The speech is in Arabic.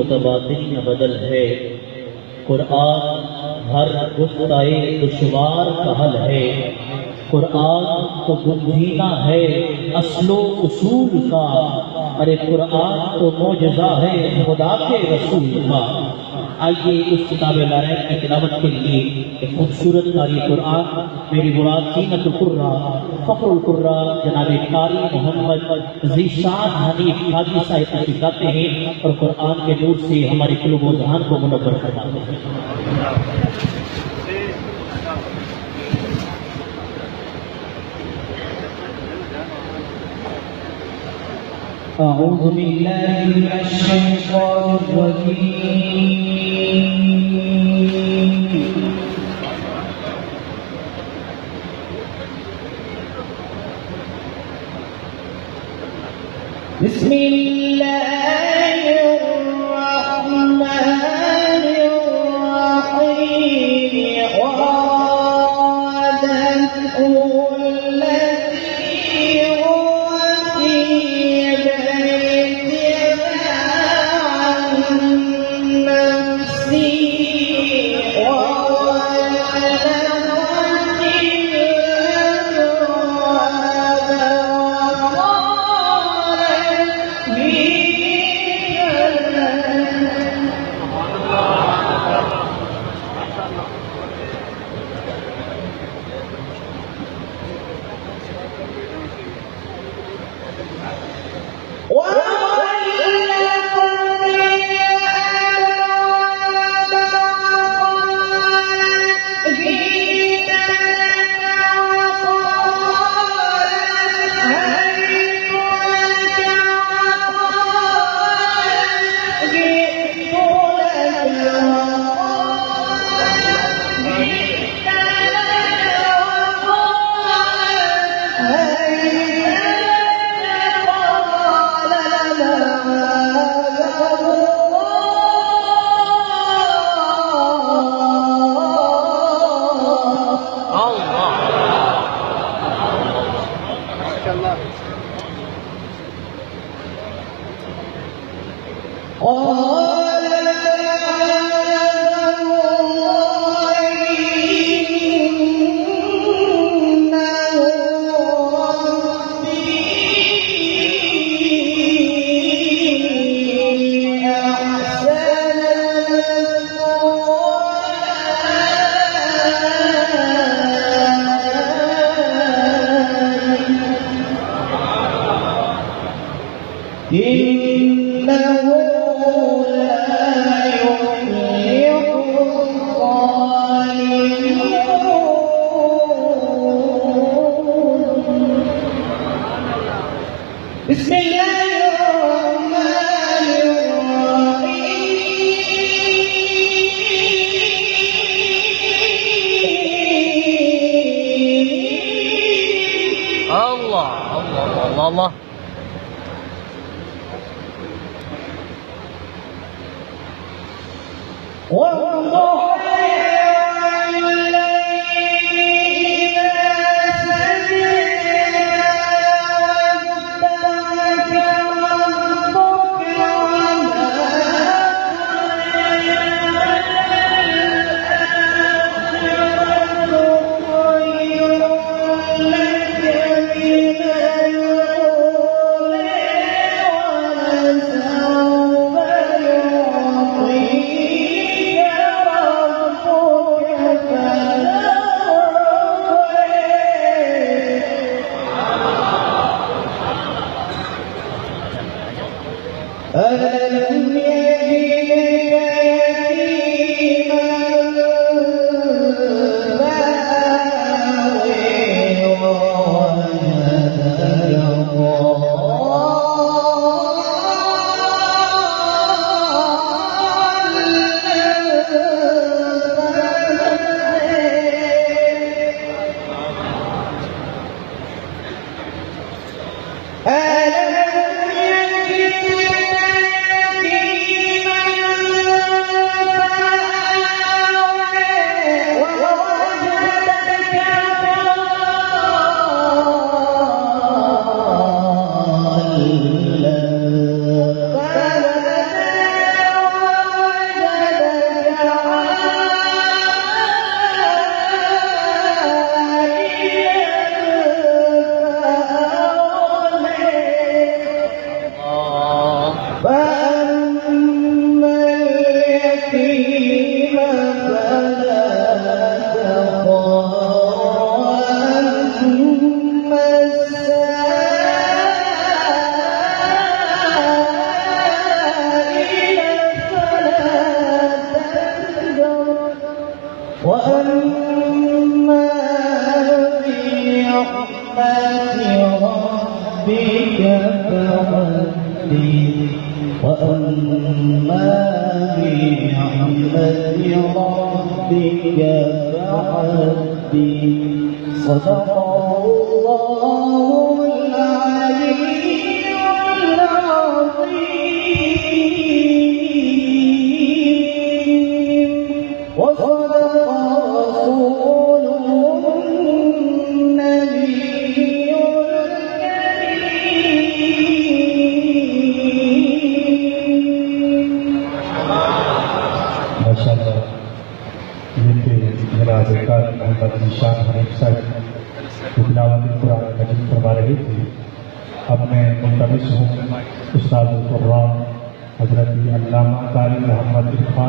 मुतबादिल न बदल है। कुरान हर गुफ्ताए दुश्वार का हल है। कुरान तो बुंदीना है असलो उसूल का। अरे कुरान तो मौजज़ा है खुदा के रसूल का। आइए इस किताब नारायण की तिलावत के लिए एक खूबसूरत कारी कुरान मेरी मुराद ज़ीनतुल कुर्रा फ़ख्रुल कुर्रा जनाब कारी मोहम्मद ज़ीशान हनीफ काजी साहिब तशरीफ़ लाते हैं और कुरान के नूर से हमारे क़ुल्ब व ज़हान को मुनव्वर फरमाते हैं। أعوذ بالله من الشيطان الرجيم بسم الله الرحمن الرحيم وراودته التي هو في بيتها عن نفسه وغلقت بسم الله الرحمن الرحيم الله الله الله الله ألم يجدك يتيما فآوى ووجدك ضالا الدين صدق الله العلي العظيم وصدق رسوله النبي الكريم माशाअल्लाह ये थे मेरा अधिकार मोहम्मद निशान हनीफ साहब तिलावत कुरान मजीद करवा रहे थे। अब मैं मुल्तमिस हूँ उस्ताद कुर्रा हजरत अल्लामा कारी मोहम्मद इरफान